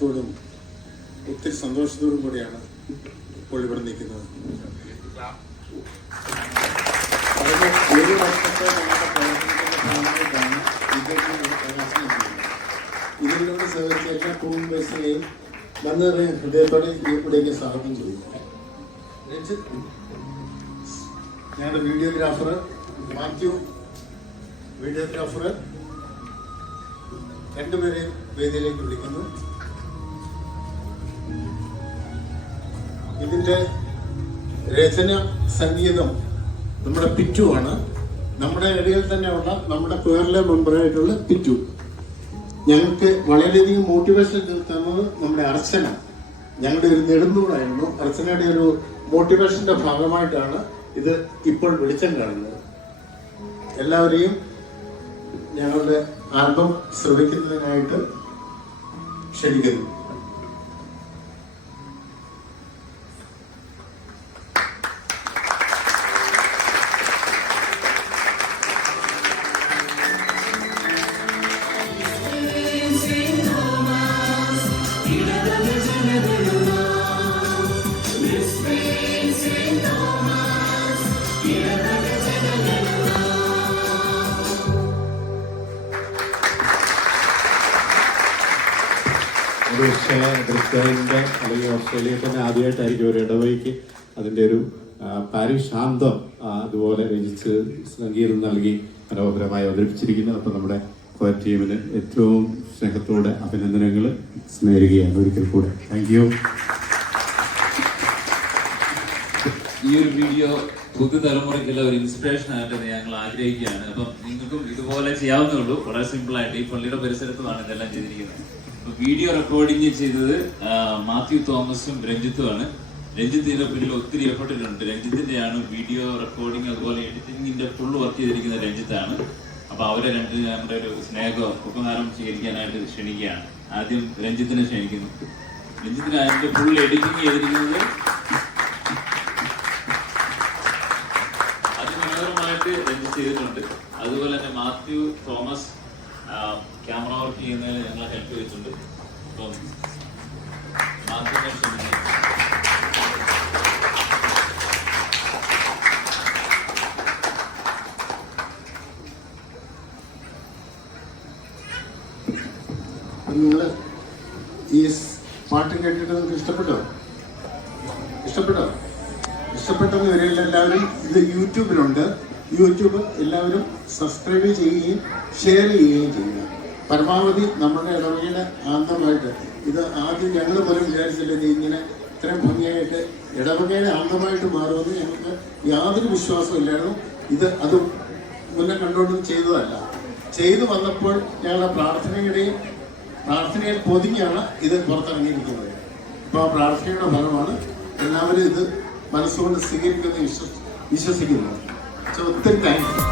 സ്നേഹത്തോടും ഒത്തിരി സന്തോഷത്തോടും കൂടിയാണ് ഇപ്പോൾ ഇവിടെ നിൽക്കുന്നത്. ഒരു വർഷത്തെ നമ്മുടെ പ്രവർത്തനത്തിൻ്റെ ഭാഗമായിട്ടാണ് ഇദ്ദേഹത്തിന് പ്രകാശനം ചെയ്യുന്നത്. ഇതിലൂടെ സഹകരിച്ച എല്ലാ കുടുംബശ്രീയെയും നന്ദി ഹൃദയത്തോടെ ഇവിടേക്ക് സ്വാഗതം ചെയ്യുന്നു. ഞങ്ങളുടെ വീഡിയോഗ്രാഫർ മാത്യു, വീഡിയോഗ്രാഫർ രണ്ടുപേരെയും വേദിയിലേക്ക് വിളിക്കുന്നു. ഇതിന്റെ രചന സംഗീതം നമ്മുടെ പിറ്റു ആണ്. നമ്മുടെ ഇടയിൽ തന്നെ ഉള്ള നമ്മുടെ പേരിലെ മെമ്പറായിട്ടുള്ള പിറ്റു. ഞങ്ങൾക്ക് വളരെയധികം മോട്ടിവേഷൻ തന്നത് നമ്മുടെ അർച്ചന. ഞങ്ങളുടെ ഒരു നെടുന്തൂണായിരുന്നു. അർച്ചനയുടെ ഒരു മോട്ടിവേഷന്റെ ഭാഗമായിട്ടാണ് ഇത് ഇപ്പോൾ വെളിച്ചം കാണുന്നത്. എല്ലാവരെയും ഞങ്ങളുടെ ആൽബം ശ്രമിക്കുന്നതിനായിട്ട് ക്ഷണിക്കുന്നു. ബ്രിസ്ബെയിനിൻ്റെ അല്ലെങ്കിൽ ഓസ്ട്രേലിയയിൽ തന്നെ ആദ്യമായിട്ടായിരിക്കും ഒരു ഇടവഴിക്ക് അതിൻ്റെ ഒരു പാരിശാന്തം അതുപോലെ രചിച്ച് സംഗീതം നൽകി മനോഹരമായി അവതരിപ്പിച്ചിരിക്കുന്നത്. അപ്പം നമ്മുടെ കോർ ടീമിന് ഏറ്റവും സ്നേഹത്തോടെ അഭിനന്ദനങ്ങൾ സ്മരിക്കുകയാണ് ഒരിക്കൽ കൂടെ. Thank you. ഈ ഒരു വീഡിയോ പുതുതലമുറയ്ക്കുള്ള ഒരു ഇൻസ്പിറേഷൻ ആയിട്ട് ഞങ്ങൾ ആഗ്രഹിക്കുകയാണ്. അപ്പം നിങ്ങൾക്കും ഇതുപോലെ ചെയ്യാവുന്നേ ഉള്ളൂ. വളരെ സിമ്പിൾ ആയിട്ട് ഈ പള്ളിയുടെ പരിസരത്തുമാണ് ഇതെല്ലാം ചെയ്തിരിക്കുന്നത്. വീഡിയോ റെക്കോർഡിങ് ചെയ്തത് മാത്യു തോമസും രഞ്ജിത്തുമാണ്. രഞ്ജിത്തിന്റെ പിന്നിൽ ഒത്തിരി എഫർട്ട് ഇട്ടുണ്ട്. രഞ്ജിത്തിന്റെയാണ് വീഡിയോ റെക്കോർഡിങ് അതുപോലെ എഡിറ്റിംഗിന്റെ ഫുൾ വർക്ക് ചെയ്തിരിക്കുന്ന രഞ്ജിത്താണ്. അപ്പൊ അവരെ രണ്ട് നമ്മുടെ ഒരു സ്നേഹം ഉപഹാരം സ്വീകരിക്കാനായിട്ട് ക്ഷണിക്കുകയാണ്. ആദ്യം രഞ്ജിത്തിനെ ക്ഷണിക്കുന്നു. രഞ്ജിത്തിന് അതിന്റെ ഫുൾ എഡിറ്റിംഗ് ചെയ്തിരിക്കുന്നത് അതിമനോഹരമായിട്ട് രഞ്ജിത്ത് ചെയ്തിട്ടുണ്ട്. അതുപോലെ തന്നെ മാത്യു തോമസ് ക്യാമറ വർക്ക് ചെയ്യുന്നതിൽ ഞങ്ങളെ ഹെൽപ്പ് ചെയ്തിട്ടുണ്ട്. അപ്പം മാത്യുവിനെ ക്ഷണിക്കുന്നു. നിങ്ങൾ ഈ പാട്ട് കേട്ടിട്ട് നിങ്ങൾക്ക് ഇഷ്ടപ്പെട്ടോ? ഇഷ്ടപ്പെട്ടെന്ന് വരില്ല. എല്ലാവരും ഇത് യൂട്യൂബിലുണ്ട്. യൂട്യൂബ് എല്ലാവരും സബ്സ്ക്രൈബ് ചെയ്യുകയും ഷെയർ ചെയ്യുകയും ചെയ്യുക. പരമാവധി നമ്മുടെ ഇടവകയുടെ ആന്തമായിട്ട് ഇത് ആദ്യം ഞങ്ങൾ പോലും വിചാരിച്ചില്ല ഇത് ഇങ്ങനെ ഇത്രയും ഭംഗിയായിട്ട് ഇടവകയുടെ ആന്തമായിട്ട് മാറുമെന്ന് ഞങ്ങൾക്ക് യാതൊരു വിശ്വാസവും ഇല്ലായിരുന്നു. അത് മുന്നേ കണ്ടുകൊണ്ടും ചെയ്തതല്ല. ചെയ്തു വന്നപ്പോൾ ഞങ്ങളുടെ പ്രാർത്ഥനയിൽ പൊതിഞ്ഞാണ് ഇത് പുറത്തിറങ്ങിയിരിക്കുന്നത്. അപ്പോൾ ആ പ്രാർത്ഥനയുടെ ഫലമാണ് എല്ലാവരും ഇത് മനസ്സുകൊണ്ട് സ്വീകരിക്കുന്നത് വിശ്വസിക്കുന്നു. ഒത്തിരി താങ്ക്സ്.